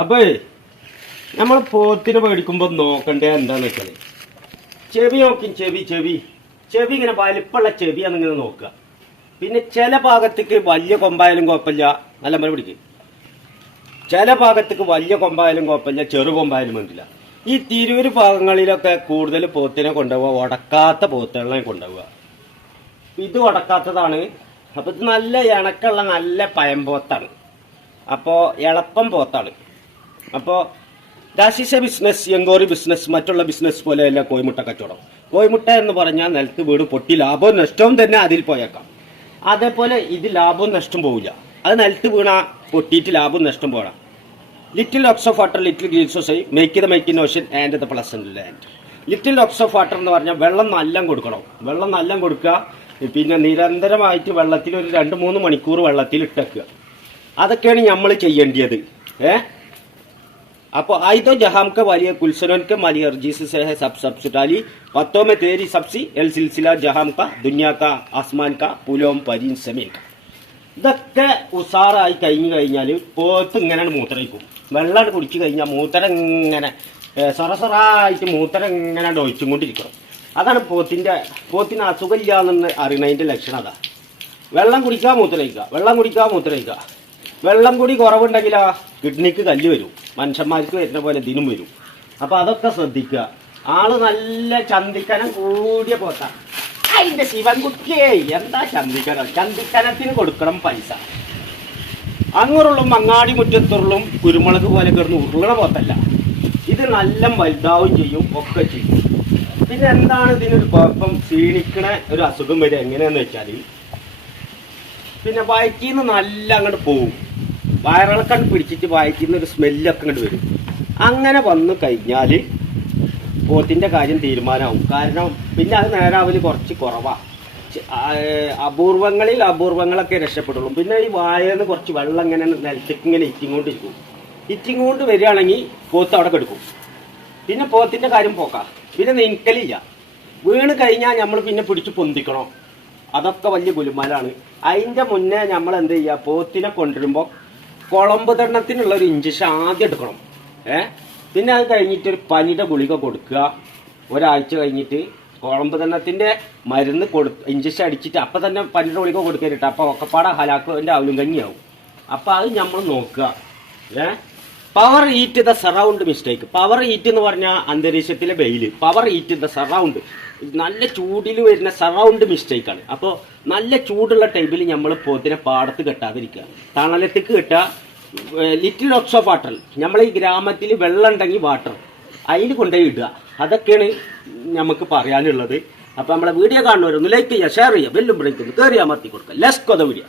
അപ്പേ നമ്മൾ പോത്തിനെ മേടിക്കുമ്പോൾ നോക്കണ്ടേ എന്താന്ന് വെച്ചാൽ ചെവി നോക്കും ചെവി ചെവി. ചെവി ഇങ്ങനെ വലിപ്പമുള്ള ചെവിയാണ് ഇങ്ങനെ നോക്കുക. പിന്നെ ചില ഭാഗത്തേക്ക് വലിയ കൊമ്പായാലും കുഴപ്പമില്ല. നല്ല മരം പിടിക്കും. ചില ഭാഗത്തേക്ക് വലിയ കൊമ്പായാലും കുഴപ്പമില്ല ചെറു കൊമ്പായാലും വേണ്ടില്ല. ഈ തിരൂര് ഭാഗങ്ങളിലൊക്കെ കൂടുതൽ പോത്തിനെ കൊണ്ടുപോവുക ഉടക്കാത്ത പോത്തുകളെ കൊണ്ടുപോവുക. ഇത് ഉടക്കാത്തതാണ്. അപ്പൊ ഇത് നല്ല ഇണക്കുള്ള നല്ല പയം പോത്താണ് അപ്പോൾ എളുപ്പം പോത്താണ്. അപ്പോ ദാസിസ ബിസിനസ് എങ്കോറി ബിസിനസ് മറ്റുള്ള ബിസിനസ് പോലെയല്ല കോയിമുട്ട കച്ചവടം. കോയിമുട്ട എന്ന് പറഞ്ഞാൽ നിലത്ത് വീട് പൊട്ടി ലാഭവും നഷ്ടവും തന്നെ അതിൽ പോയേക്കാം. അതേപോലെ ഇത് ലാഭവും നഷ്ടം പോവില്ല. അത് നിലത്ത് വീണ പൊട്ടിയിട്ട് ലാഭവും നഷ്ടം പോകണം. Little locks of water little green സൊസൈ make the make in ocean and the pleasant land little locks of water എന്ന് പറഞ്ഞാൽ വെള്ളം നല്ല കൊടുക്കണം. വെള്ളം നല്ല കൊടുക്കുക. പിന്നെ നിരന്തരമായിട്ട് വെള്ളത്തിൽ ഒരു രണ്ട് മൂന്ന് മണിക്കൂർ വെള്ളത്തിൽ ഇട്ടേക്കുക. അതൊക്കെയാണ് നമ്മൾ ചെയ്യേണ്ടത്. ഏ? അപ്പോൾ आई तो जहां का वाली कुलसनन के माली अर्जी से है सब सबसे डाली पत्तों में तेरी सबसी एल सिलसिला जहां का दुनिया का आसमान का पुलोम परीन സമീൻ का ഇതൊക്കെ ഉസാറായി കഴിഞ്ഞു കഴിഞ്ഞാൽ പോത്ത് ഇങ്ങനെ മൂത്രയിക്കും വെള്ളം കുടിച്ചു കഴിഞ്ഞാൽ മൂത്രം ഇങ്ങനെ ഏ, സൊറസൊറായിട്ട് മൂത്രം ഇങ്ങനെ ഒഴിച്ചും കൊണ്ടിരിക്കണം അതാണ് പോത്തിന്റെ പോത്തിന് അസുഖമില്ല എന്ന് അറിയണതിന്റെ ലക്ഷണം അതാ വെള്ളം കുടിക്കാൻ മൂത്രയിക്കുക വെള്ളം കുടിക്കാൻ മൂത്രയിക്കുക വെള്ളം കൂടി കുറവുണ്ടെങ്കിലാ കിഡ്നിക്ക് കല്ല് വരും. മനുഷ്യന്മാർക്ക് വരുന്ന പോലെ ദിനം വരും. അപ്പൊ അതൊക്കെ ശ്രദ്ധിക്കുക. ആൾ നല്ല ചന്തിക്കനം കൂടിയ പോത്ത. അതിന്റെ ശിവൻകുട്ടിയെ എന്താ ചന്തിക്കനം? ചന്തിക്കനത്തിന് കൊടുക്കണം പൈസ. അങ്ങറുള്ളും മങ്ങാടി മുറ്റത്തുള്ളും കുരുമുളക് പോലെ കിടന്ന് ഉരുളണ പോത്തല്ല. ഇത് നല്ല വലുതാവും ചെയ്യും ഒക്കെ ചെയ്യും. പിന്നെ എന്താണ് ഇതിനൊരു കുഴപ്പം? ക്ഷീണിക്കണ ഒരു അസുഖം വരിക എങ്ങനെയാന്ന് വെച്ചാൽ പിന്നെ വയറ്റിന്ന് നല്ല അങ്ങോട്ട് പോവും. വയറിളക്കം പിടിച്ചിട്ട് വായിക്കുന്ന ഒരു സ്മെല്ലൊക്കെ ഇങ്ങോട്ട് വരും. അങ്ങനെ വന്നു കഴിഞ്ഞാൽ പോത്തിന്റെ കാര്യം തീരുമാനമാവും കാരണം പിന്നെ അത് നേരാവൽ കുറച്ച് കുറവാണ് അപൂർവങ്ങളിൽ അപൂർവങ്ങളൊക്കെ രക്ഷപ്പെട്ടുള്ളൂ പിന്നെ ഈ വായന്ന് കുറച്ച് വെള്ളം ഇങ്ങനെ നിലത്തേക്ക് ഇങ്ങനെ ഇറ്റിങ്ങോണ്ടിരിക്കും. ഇറ്റിങ്ങോണ്ട് വരികയാണെങ്കിൽ പോത്ത് അവിടെ കെടുക്കും. പിന്നെ പോത്തിന്റെ കാര്യം പോക്കാം. പിന്നെ നീക്കലില്ല വീണ് കഴിഞ്ഞാൽ നമ്മൾ പിന്നെ പിടിച്ച് പൊന്തിക്കണം. അതൊക്കെ വലിയ ഗുലുമാലാണ്. അതിന്റെ മുന്നേ നമ്മൾ എന്ത് ചെയ്യുക പോത്തിനെ കൊണ്ടുവരുമ്പോൾ കുളമ്പ് തണ്ണത്തിനുള്ള ഒരു ഇഞ്ചക്ഷൻ ആദ്യം എടുക്കണം. ഏ? പിന്നെ അത് കഴിഞ്ഞിട്ട് ഒരു പനിയുടെ ഗുളിക കൊടുക്കുക. ഒരാഴ്ച കഴിഞ്ഞിട്ട് കുളമ്പ് തണ്ണത്തിന്റെ മരുന്ന് കൊടു ഇഞ്ചക്ഷൻ അടിച്ചിട്ട് അപ്പൊ തന്നെ പനിയുടെ ഗുളിക കൊടുക്കരുത്. അപ്പൊ ഒക്കപ്പാടെ ഹലാക്കോന്റെ അവലും കഞ്ഞിയാവും അപ്പൊ അത് നമ്മൾ നോക്കുക. ഏ? Power eat the surround mistake power eat എന്ന് പറഞ്ഞാൽ അന്തരീക്ഷത്തിലെ വെയിൽ പവർ ഈറ്റ് ദ സറൗണ്ട് നല്ല ചൂടിൽ വരുന്ന സറൗണ്ട് മിസ്റ്റേക്ക് ആണ്. അപ്പോൾ നല്ല ചൂടുള്ള ടൈമിൽ നമ്മൾ പോത്തിനെ പാടത്ത് കെട്ടാതിരിക്കുക. തണലത്തേക്ക് കെട്ടുക. ലിറ്റിൽ ഡോക്സ് ഓഫ് വാട്ടർ നമ്മൾ ഈ ഗ്രാമത്തിൽ വെള്ളം ഉണ്ടെങ്കിൽ വാട്ടർ അതിൽ കൊണ്ടുപോയി ഇടുക. അതൊക്കെയാണ് നമുക്ക് പറയാനുള്ളത്. അപ്പോൾ നമ്മളെ വീഡിയോ കാണുന്നവരൊന്ന് ലൈക്ക് ചെയ്യുക ഷെയർ ചെയ്യുക ബെല്ലും ബ്രേക്ക് കയറി അമർത്തി കൊടുക്കുക. ലെസ് കൊതവിടുക